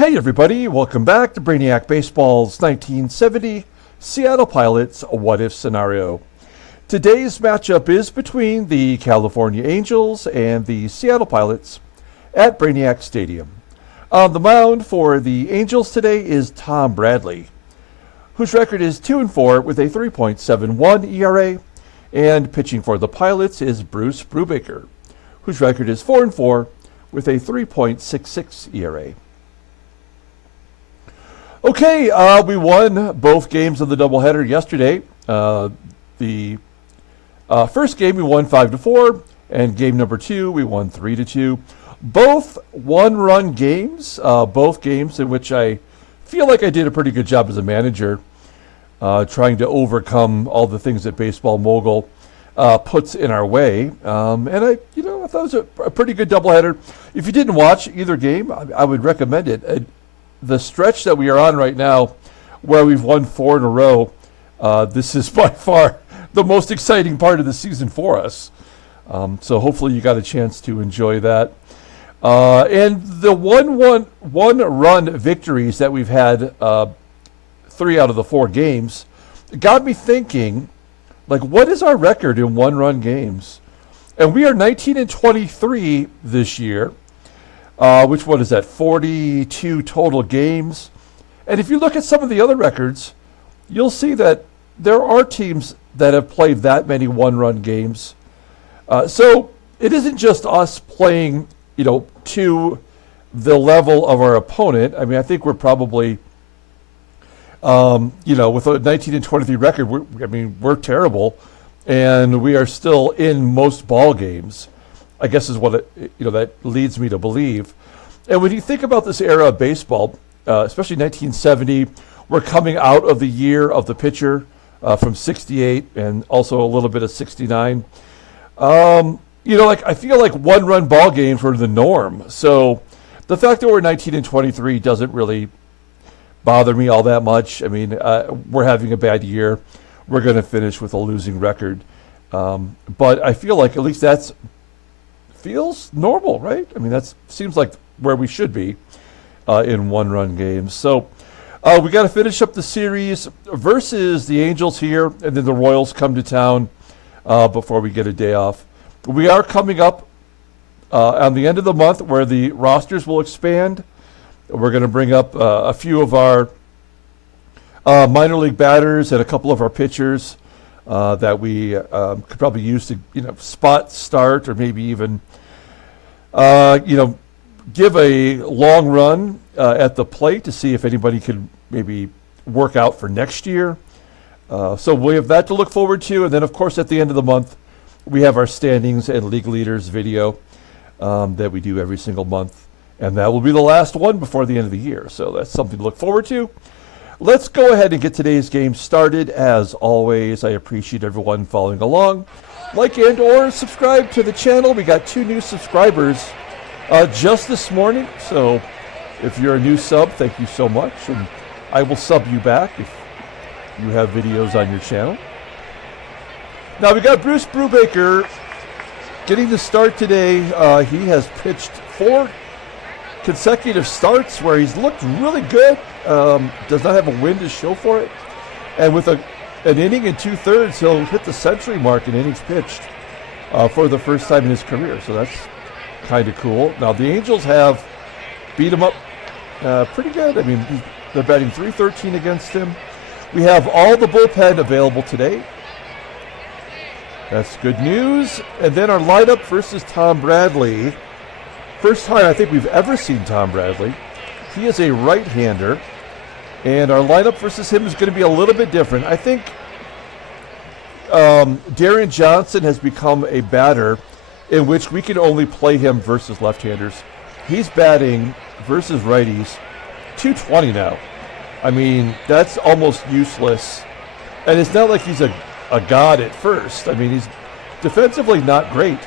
Hey everybody, welcome back to Brainiac Baseball's 1970 Seattle Pilots What If Scenario. Today's matchup is between the California Angels and the Seattle Pilots at Brainiac Stadium. On the mound for the Angels today is Tom Bradley, whose record is 2-4 with a 3.71 ERA, and pitching for the Pilots is Bruce Brubaker, whose record is 4-4 with a 3.66 ERA. Okay, we won both games of the doubleheader yesterday. The first game we won 5-4, and game number 2 we won 3-2. Both one-run games, both games in which I feel like I did a pretty good job as a manager, trying to overcome all the things that Baseball Mogul puts in our way. And I thought it was a pretty good doubleheader. If you didn't watch either game, I would recommend it. The stretch that we are on right now, where we've won 4 in a row, this is by far the most exciting part of the season for us. So hopefully you got a chance to enjoy that. And the one-run victories that we've had, 3 out of the 4 games, got me thinking, like, what is our record in one-run games? And we are 19-23 this year. Which one is that? 42 total games. And if you look at some of the other records, you'll see that there are teams that have played that many one-run games. So it isn't just us playing, to the level of our opponent. I mean, I think we're probably, with a 19-23 record, we're terrible, and we are still in most ball games, I guess is what that leads me to believe. And when you think about this era of baseball, especially 1970, we're coming out of the year of the pitcher from 68 and also a little bit of 69. I feel like one-run ball games were the norm. So the fact that we're 19-23 doesn't really bother me all that much. I mean, we're having a bad year. We're going to finish with a losing record. But I feel like at least that's feels normal, right? I mean, that seems like where we should be in one-run games. So we got to finish up the series versus the Angels here, and then the Royals come to town before we get a day off. We are coming up on the end of the month where the rosters will expand. We're going to bring up a few of our minor league batters and a couple of our pitchers that we could probably use to, spot start or maybe even, give a long run at the plate to see if anybody could maybe work out for next year. So we have that to look forward to. And then, of course, at the end of the month, we have our standings and league leaders video that we do every single month. And that will be the last one before the end of the year. So that's something to look forward to. Let's go ahead and get today's game started. As always, I appreciate everyone following along. Like and or subscribe to the channel. We got 2 new subscribers just this morning. So if you're a new sub, thank you so much. And I will sub you back if you have videos on your channel. Now we got Bruce Brubaker getting the start today. He has pitched 4 consecutive starts where he's looked really good. Does not have a win to show for it. And with an inning and 2/3, he'll hit the century mark in innings pitched for the first time in his career. So that's kind of cool. Now, the Angels have beat him up pretty good. I mean, they're batting .313 against him. We have all the bullpen available today. That's good news. And then our lineup versus Tom Bradley. First time I think we've ever seen Tom Bradley. He is a right-hander, and our lineup versus him is going to be a little bit different. I think Darren Johnson has become a batter in which we can only play him versus left-handers. He's batting versus righties .220 now. I mean, that's almost useless. And it's not like he's a god at first. I mean, he's defensively not great.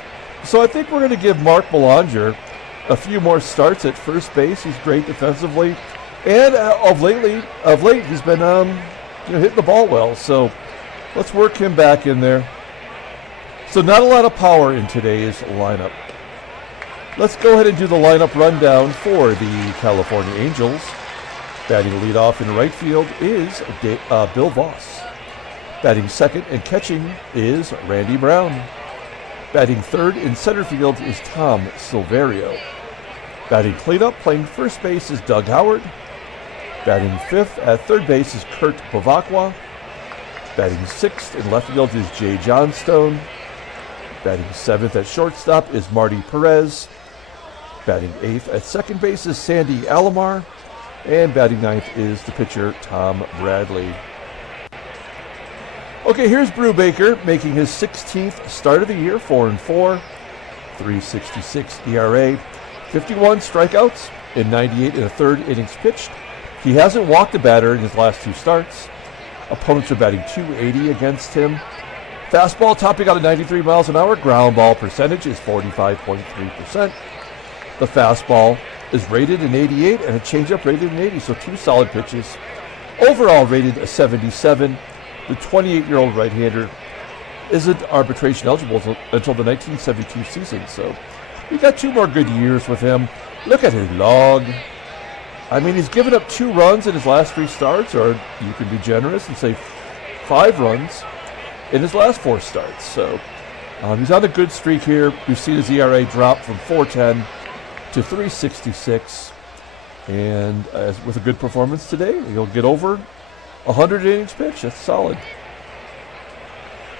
So I think we're going to give Mark Belanger a few more starts at first base. He's great defensively, and of late he's been hitting the ball well. So let's work him back in there. So not a lot of power in today's lineup. Let's go ahead and do the lineup rundown for the California Angels. Batting leadoff in right field is Bill Voss. Batting second and catching is Randy Brown. Batting third in center field is Tom Silverio. Batting cleanup, playing first base is Doug Howard. Batting fifth at third base is Kurt BEVACQUA. Batting sixth in left field is Jay Johnstone. Batting seventh at shortstop is Marty PEREZ. Batting eighth at second base is Sandy ALOMAR. And batting ninth is the pitcher Tom Bradley. Okay, here's Brubaker making his 16th start of the year, 4-4, 3.66 ERA, 51 strikeouts in 98 and a third innings pitched. He hasn't walked a batter in his last two starts. Opponents are batting .280 against him. Fastball topping out at 93 miles an hour. Ground ball percentage is 45.3%. The fastball is rated an 88 and a changeup rated an 80, so two solid pitches. Overall rated a 77. The 28-year-old right-hander isn't arbitration eligible until the 1972 season, so we got 2 more good years with him. Look at his log. I mean, he's given up 2 runs in his last 3 starts, or you can be generous and say 5 runs in his last 4 starts. So he's on a good streak here. We've seen his ERA drop from 4.10 to 3.66, and with a good performance today, he'll get over 100 innings pitched. That's solid.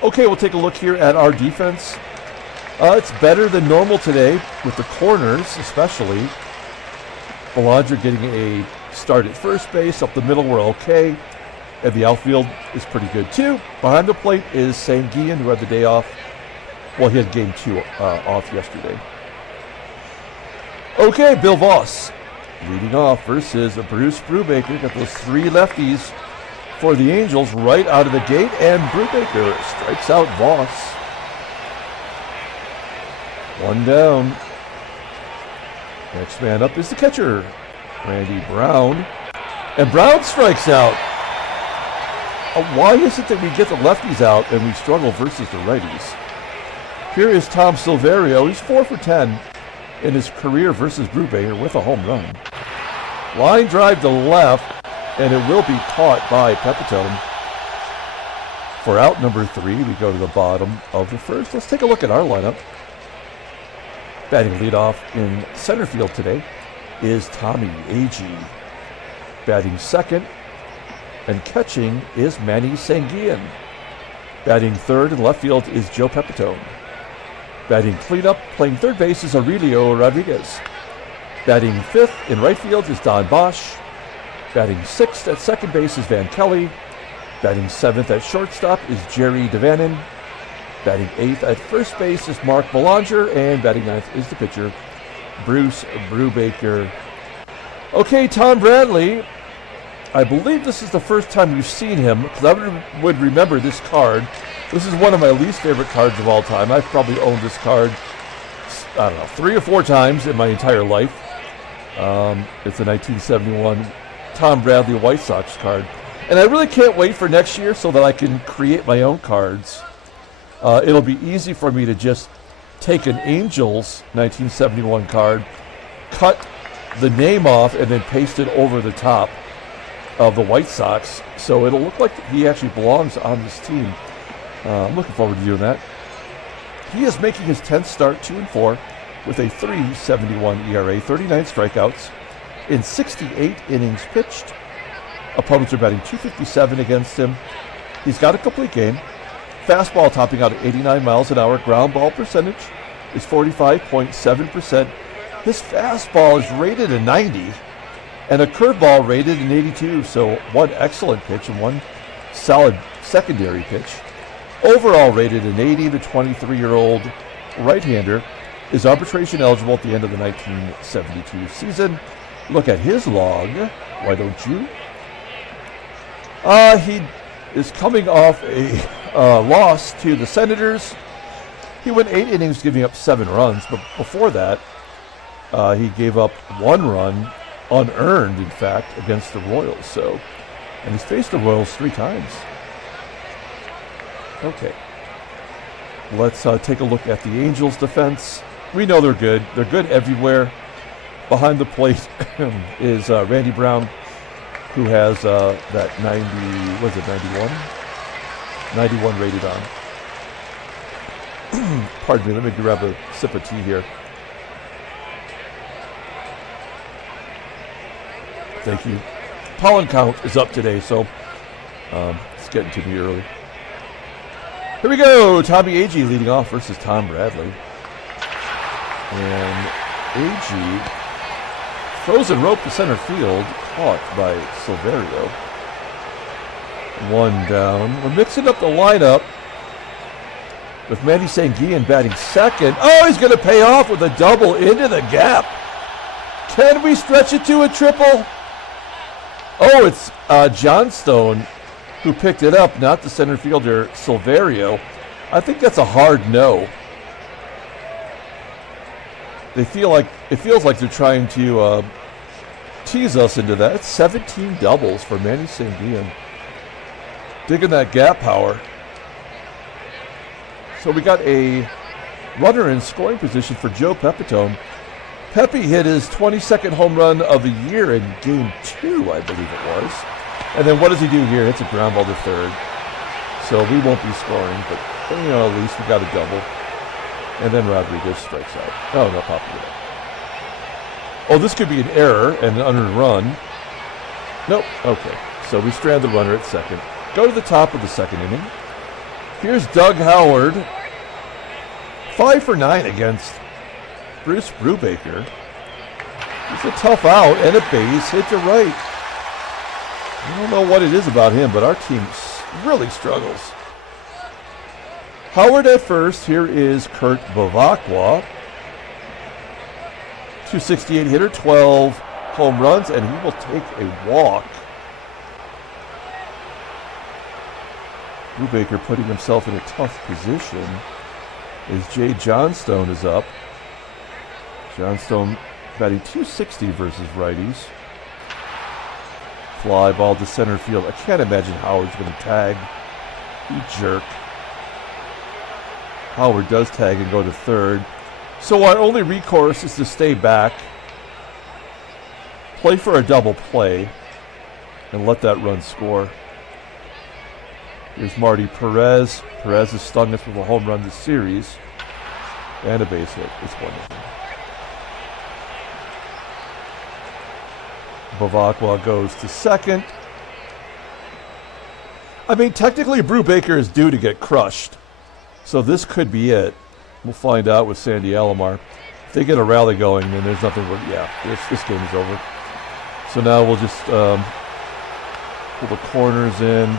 Okay, we'll take a look here at our defense. It's better than normal today with the corners, especially. Belanger getting a start at first base. Up the middle, we're okay. And the outfield is pretty good, too. Behind the plate is SANGUILLEN, who had the day off. Well, he had game 2 off yesterday. Okay, Bill Voss leading off versus Bruce Brubaker. Got those 3 lefties for the Angels right out of the gate. And Brubaker strikes out Voss. 1 down. Next man up is the catcher, Randy Brown. And Brown strikes out. Why is it that we get the lefties out and we struggle versus the righties? Here is Tom Silverio. He's 4 for 10 in his career versus Brubaker with a home run. Line drive to left, and it will be caught by PEPITONE. For out number 3, we go to the bottom of the first. Let's take a look at our lineup. Batting leadoff in center field today is Tommie, AGEE. Batting second and catching is Manny SANGUILLEN. Batting third in left field is Joe PEPITONE. Batting cleanup, playing third base is Aurelio Rodriguez. Batting fifth in right field is Don BOSCH. Batting sixth at second base is Van Kelly. Batting seventh at shortstop is Jerry DaVANON. Batting eighth at first base is Mark Belanger, and batting ninth is the pitcher, Bruce Brubaker. Okay, Tom Bradley. I believe this is the first time we've seen him, because I would remember this card. This is one of my least favorite cards of all time. I've probably owned this card, 3 or 4 times in my entire life. It's a 1971 Tom Bradley White Sox card. And I really can't wait for next year so that I can create my own cards. It'll be easy for me to just take an Angels 1971 card, cut the name off, and then paste it over the top of the White Sox, so it'll look like he actually belongs on this team. I'm looking forward to doing that. He is making his 10th start, 2-4, with a 3.71 ERA, 39 strikeouts in 68 innings pitched. Opponents are batting .257 against him. He's got a complete game. Fastball topping out at 89 miles an hour. Ground ball percentage is 45.7%. His fastball is rated a 90, and a curveball rated an 82. So 1 excellent pitch and 1 solid secondary pitch. Overall rated an 80. The 23-year-old right-hander is arbitration eligible at the end of the 1972 season. Look at his log. Why don't you? He is coming off a loss to the Senators. He went 8 innings, giving up 7 runs, but before that, he gave up 1 run, unearned, in fact, against the Royals. So, and he's faced the Royals 3 times. Okay, let's take a look at the Angels' defense. we know they're good. They're good everywhere. Behind the plate is Randy Brown, who has that 90, what is it, 91? 91 rated on. Pardon me, let me grab a sip of tea here. Thank you. Pollen count is up today, so it's getting to me early. Here we go. Tommie AGEE leading off versus Tom Bradley. And AGEE, frozen rope to center field, caught by Silverio. One down. We're mixing up the lineup with Manny SANGUILLEN batting second. Oh, he's going to pay off with a double into the gap. Can we stretch it to a triple? Oh, it's Johnstone who picked it up, not the center fielder, Silverio. I think that's a hard no. It feels like they're trying to tease us into that. It's 17 doubles for Manny SANGUILLEN. Digging that gap power. So we got a runner in scoring position for Joe Pepitone. Pepe hit his 22nd home run of the year in game 2, I believe it was. And then what does he do here? Hits a ground ball to third. So we won't be scoring, but at least we got a double. And then Rodriguez strikes out. Oh, no, pop it up. Oh, this could be an error and an unearned run. Nope. Okay. So we strand the runner at second. Go to the top of the second inning. Here's Doug Howard. 5 for 9 against Bruce Brubaker. It's a tough out and a base hit to right. I don't know what it is about him, but our team really struggles. Howard at first. Here is Kurt BEVACQUA. 268 hitter, 12 home runs, and he will take a walk. Brubaker putting himself in a tough position as Jay Johnstone is up. Johnstone batting 260 versus righties. Fly ball to center field. I can't imagine Howard's going to tag. You jerk. Howard does tag and go to third. So our only recourse is to stay back, play for a double play, and let that run score. Here's Marty PEREZ. PEREZ has stung us with a home run this series. And a base hit. It's wonderful. BEVACQUA goes to second. I mean, technically Brubaker is due to get crushed. So this could be it. We'll find out with Sandy Alomar. If they get a rally going, then there's nothing. This game is over. So now we'll just pull the corners in.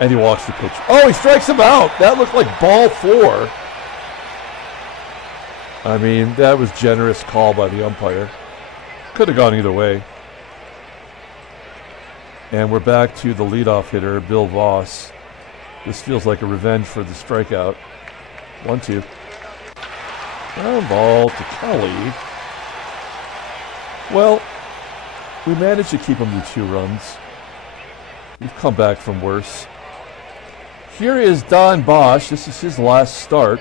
And he walks the pitch. Oh, he strikes him out. That looked like ball 4. I mean, that was generous call by the umpire. Could have gone either way. And we're back to the leadoff hitter, Bill VOSS. This feels like a revenge for the strikeout. 1-2. Ground ball to Kelly. Well, we managed to keep him to 2 runs. We've come back from worse. Here is Don Bosch. This is his last start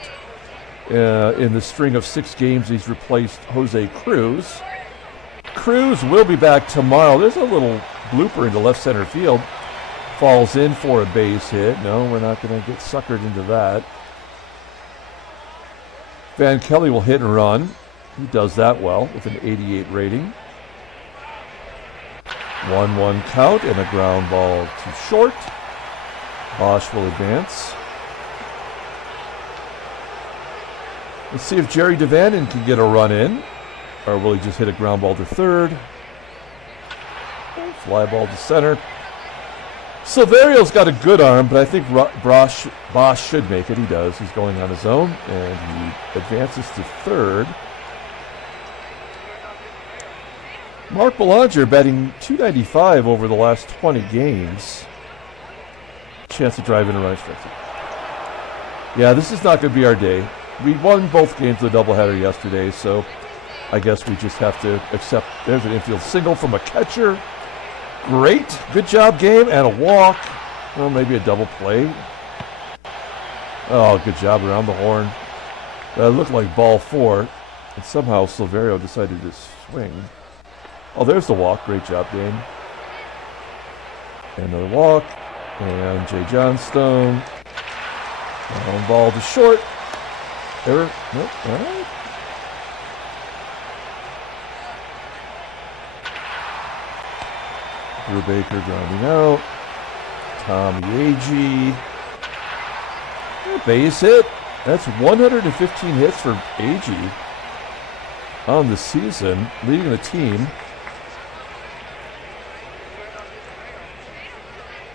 in the string of 6 games. He's replaced Jose Cruz. Cruz will be back tomorrow. There's a little blooper into left center field. Falls in for a base hit. No, we're not going to get suckered into that. Van Kelly will hit and run. He does that well with an 88 rating. 1-1 count and a ground ball to short. Bosch will advance. Let's see if Jerry DaVANON can get a run in. Or will he just hit a ground ball to third? Fly ball to center. Silverio's got a good arm, but I think Bosch should make it. He does. He's going on his own, and he advances to third. Mark Belanger batting .295 over the last 20 games. Chance to drive in a run strike. Yeah, this is not going to be our day. We won both games of the doubleheader yesterday, so I guess we just have to accept. There's an infield single from a catcher. Great. Good job, game, and a walk. Well, maybe a double play. Oh, good job around the horn. That looked like ball 4, and somehow Silverio decided to swing. Oh, there's the walk. Great job, Dane. And another walk. And Jay Johnstone. Ball to short. Error. Nope. All right. Brubaker grounding out. Tommie AGEE. Base hit. That's 115 hits for AGEE on the season, leading the team.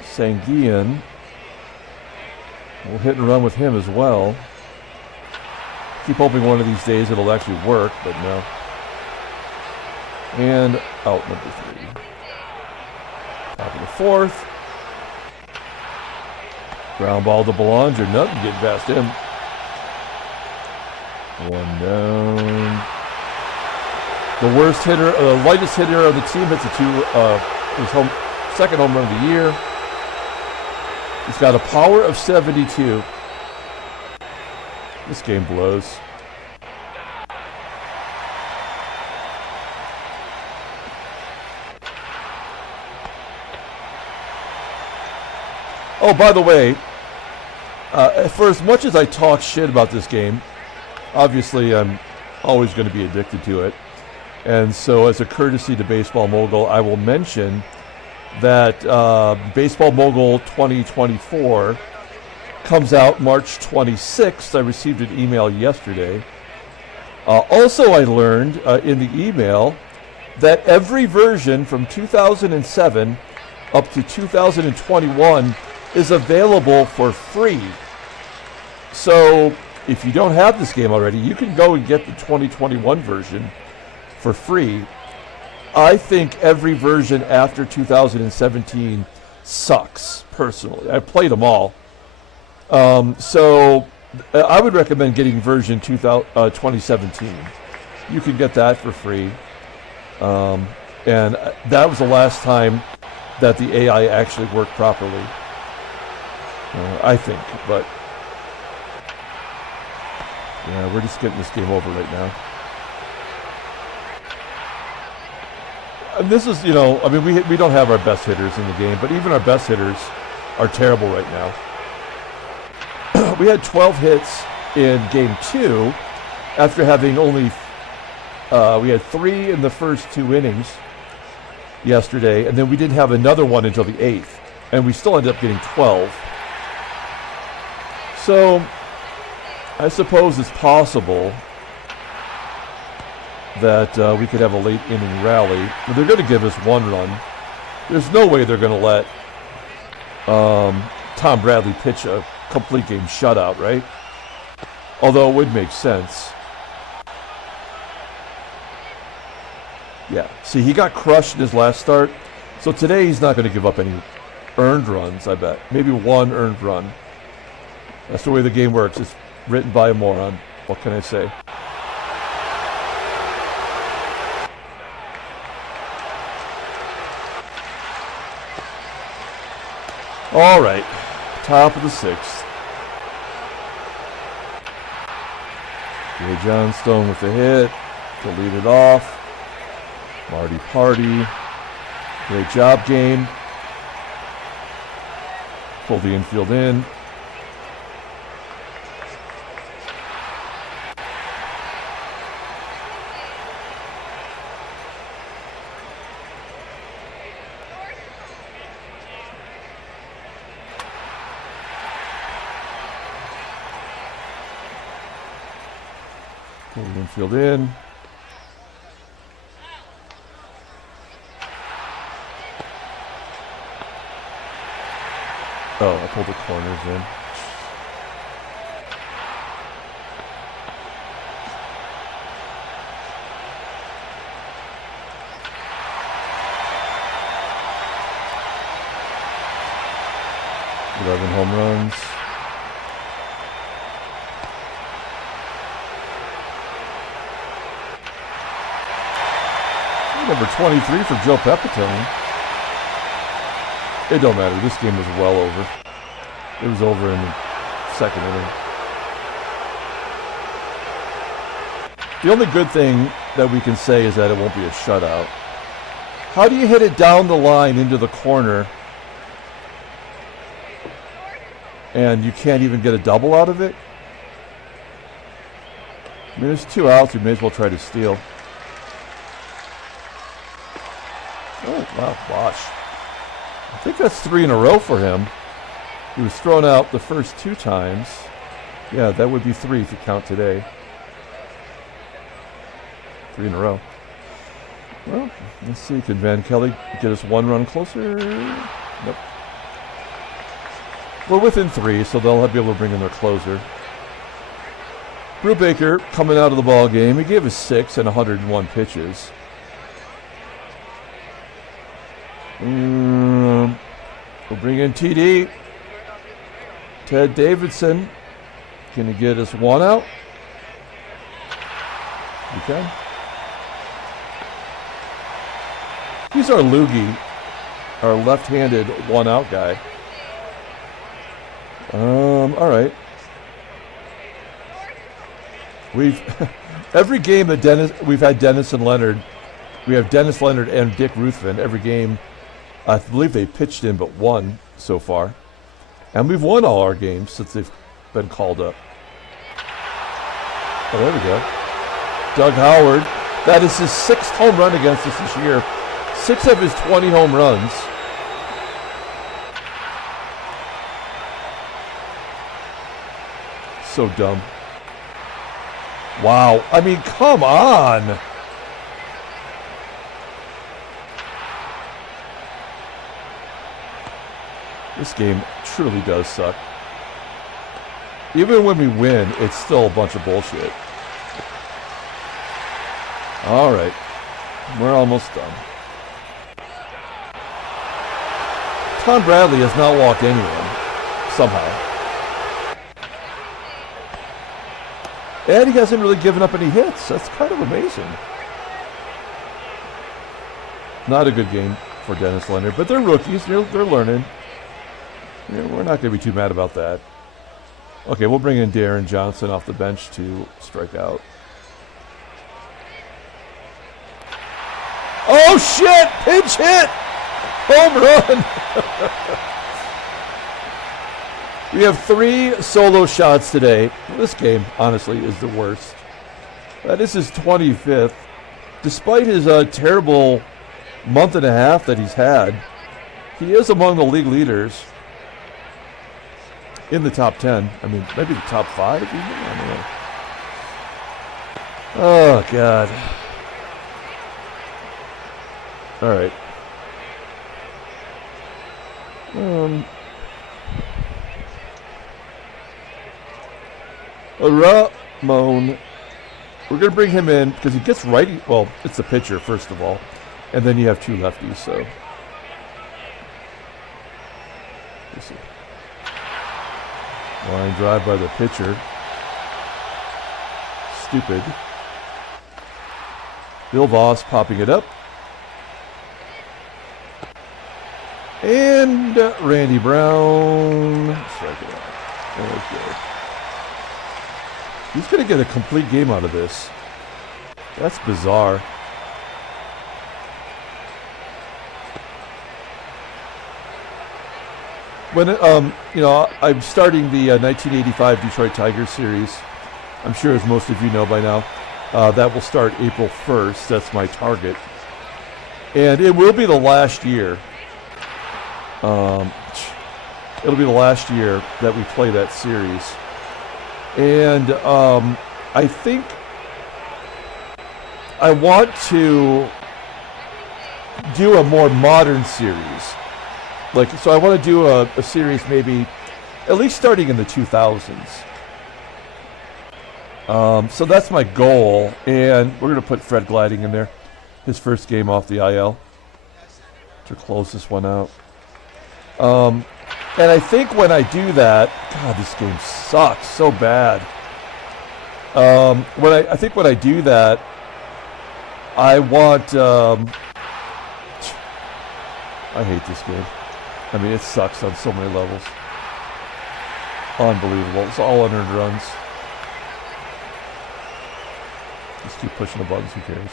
SANGUILLEN. We'll hit and run with him as well. Keep hoping one of these days it'll actually work, but no. And out number 3. Top of the 4th. Ground ball to BELANGER. Nothing getting past him. 1 down. The worst hitter, the lightest hitter on the team hits his second home run of the year. He's got a power of 72. This game blows. Oh, by the way, for as much as I talk shit about this game, obviously I'm always going to be addicted to it. And so as a courtesy to Baseball Mogul, I will mention that Baseball Mogul 2024 comes out March 26th. I received an email yesterday. Also, I learned in the email that every version from 2007 up to 2021 is available for free. So if you don't have this game already, you can go and get the 2021 version for free. I think every version after 2017 sucks, personally. I played them all. So I would recommend getting version 2017. You can get that for free. And that was the last time that the AI actually worked properly. I think, but yeah, we're just getting this game over right now. And this is, I mean, we don't have our best hitters in the game, but even our best hitters are terrible right now. We had 12 hits in game 2 after having only, we had 3 in the first 2 innings yesterday, and then we didn't have another one until the 8th, and we still ended up getting 12. So, I suppose it's possible that we could have a late inning rally. But they're going to give us 1 run. There's no way they're going to let Tom Bradley pitch a complete game shutout, right? Although it would make sense. Yeah, see, he got crushed in his last start. So today he's not going to give up any earned runs, I bet. Maybe 1 earned run. That's the way the game works. It's written by a moron. What can I say? All right. Top of the 6th. Jay Johnstone with the hit to lead it off. Marty Party. Great job, game. Pull the infield in. Pull the infield in. Oh, I pulled the corners in. Eleven home runs. Number 23 for Joe PEPITONE. It don't matter. This game was well over. It was over in the 2nd inning. The only good thing that we can say is that it won't be a shutout. How do you hit it down the line into the corner and you can't even get a double out of it? I mean, there's 2 outs. We may as well try to steal. Oh, wow, Bosch. I think that's 3 in a row for him. He was thrown out the first 2 times. Yeah, that would be 3 if you count today. 3 in a row. Well, let's see. Can Van Kelly get us 1 run closer? Nope. We're within 3, so they'll be able to bring in their closer. Brubaker coming out of the ball game. He gave us 6 and 101 pitches. We'll bring in TD. Ted Davidson. Can he get us 1 out? He can. He's our loogie, our left-handed 1-out guy. All right. We've every game that we've had Dennis and Leonard. We have Dennis Leonard and Dick Ruthven. Every game, I believe they pitched in but 1 so far, and we've won all our games since they've been called up. Oh, there we go. Doug Howard. That is his 6th home run against us this year. 6 of his 20 home runs. So dumb. Wow. I mean, come on. This game truly does suck. Even when we win, it's still a bunch of bullshit. All right. We're almost done. Tom Bradley has not walked anyone, somehow. And he hasn't really given up any hits. That's kind of amazing. Not a good game for Dennis Leonard, but they're rookies. They're learning. We're not going to be too mad about that. Okay, we'll bring in Darren Johnson off the bench to strike out. Oh, shit! Pinch hit! Home run! We have 3 solo shots today. This game, honestly, is the worst. This is his 25th. Despite his terrible month and a half that he's had, he is among the league leaders in the top 10. I mean, maybe the top 5 even? I don't know. Oh, God. All right. Ramon. We're going to bring him in because he gets righty. Well, it's the pitcher, first of all. And then you have 2 lefties, so. Let's see. Line drive by the pitcher. Stupid. Bill Voss popping it up. And Randy Brown. Strike it out. Okay. He's going to get a complete game out of this. That's bizarre. When I'm starting the 1985 Detroit Tigers series. I'm sure, as most of you know by now, that will start April 1st. That's my target, and it will be the last year. It'll be the last year that we play that series, and I think I want to do a more modern series. So I want to do a series maybe at least starting in the 2000s. So that's my goal, and we're going to put Fred Gliding in there. His first game off the IL to close this one out. And I think when I do that, God, this game sucks so bad. I think when I do that, I want. I hate this game. I mean, it sucks on so many levels. Unbelievable. It's all unearned runs. Just keep pushing the buttons. Who cares?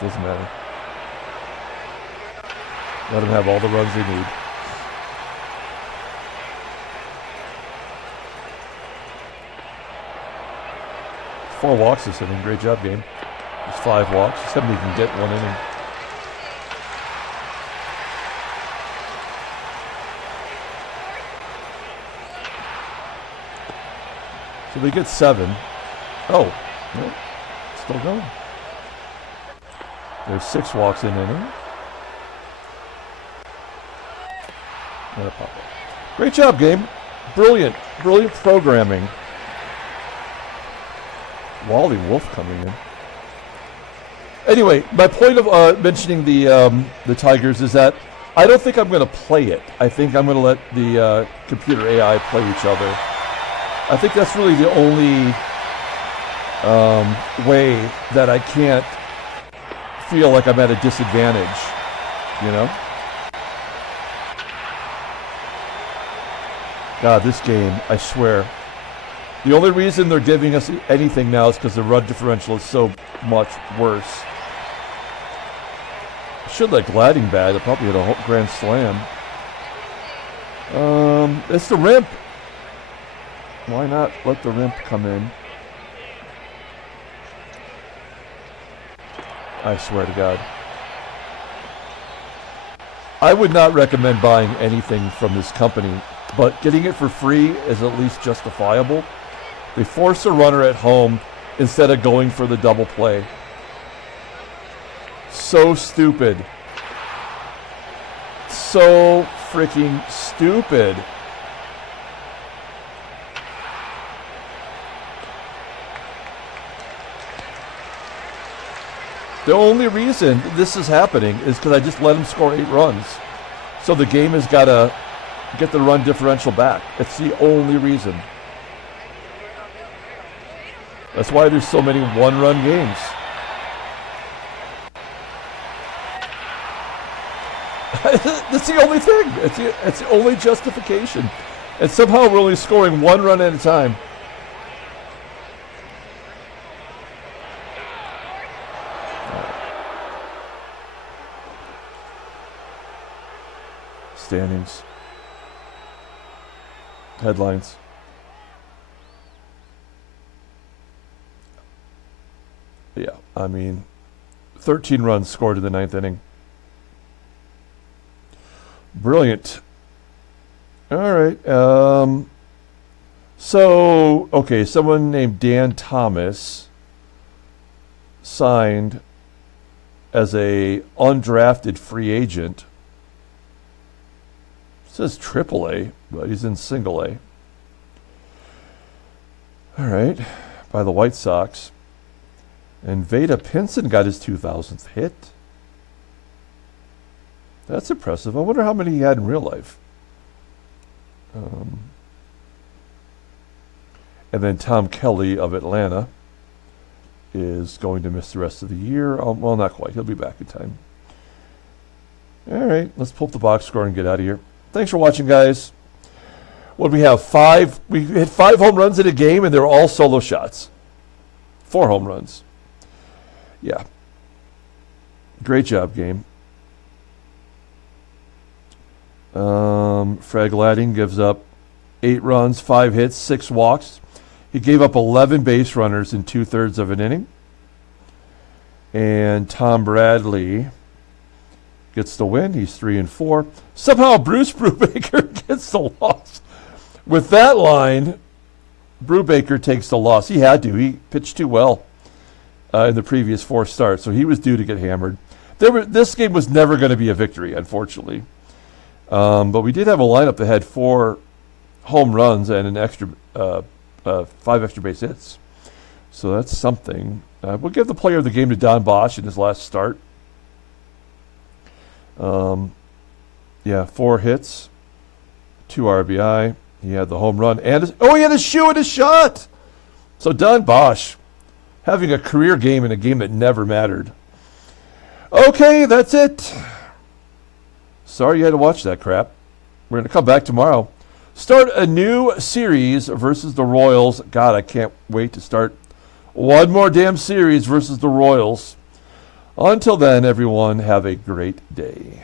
Doesn't matter. Let them have all the runs they need. Four walks this inning. Great job, game. It's 5 walks. Somebody can get one inning. So they get 7. Oh, no, still going. There's 6 walks in inning. And a pop-up. Great job, game. Brilliant, brilliant programming. Wally Wolf coming in. Anyway, my point of mentioning the Tigers is that I don't think I'm going to play it. I think I'm going to let the computer AI play each other. I think that's really the only way that I can't feel like I'm at a disadvantage, you know? God, this game, I swear. The only reason they're giving us anything now is because the run differential is so much worse. I should let Gladding bag. They'll probably hit a grand slam. It's the Rimp. Why not let the Rimp come in? I swear to God. I would not recommend buying anything from this company, but getting it for free is at least justifiable. They force a runner at home instead of going for the double play. So stupid. So freaking stupid. The only reason this is happening is because I just let him score 8 runs. So the game has got to get the run differential back. It's the only reason. That's why there's so many one-run games. That's the only thing. It's the only justification. And somehow we're only scoring 1 run at a time. Standings. Headlines. Yeah, I mean, 13 runs scored in the 9th inning. Brilliant. All right. So, okay, someone named Dan Thomas signed as a undrafted free agent. It says AAA, but he's in single A. All right, by the White Sox. And Veda Pinson got his 2,000th hit. That's impressive. I wonder how many he had in real life. And then Tom Kelly of Atlanta is going to miss the rest of the year. Well, not quite. He'll be back in time. All right, let's pull up the box score and get out of here. Thanks for watching, guys. What do we have? 5. We hit 5 home runs in a game, and they're all solo shots. 4 home runs. Yeah. Great job, game. Fred Gladding gives up 8 runs, 5 hits, 6 walks. He gave up 11 base runners in 2/3 of an inning. And Tom Bradley gets the win. He's 3-4. Somehow Bruce Brubaker gets the loss. With that line, Brubaker takes the loss. He had to. He pitched too well in the previous 4 starts, so he was due to get hammered. This game was never going to be a victory, unfortunately. But we did have a lineup that had 4 home runs and an extra 5 extra base hits. So that's something. We'll give the player of the game to Don Bosch in his last start. 4 hits, 2 RBI. He had the home run and he had a shoe and a shot. So Don Bosch having a career game in a game that never mattered. Okay, that's it. Sorry you had to watch that crap. We're going to come back tomorrow. start a new series versus the Royals. God, I can't wait to start one more damn series versus the Royals. Until then, everyone, have a great day.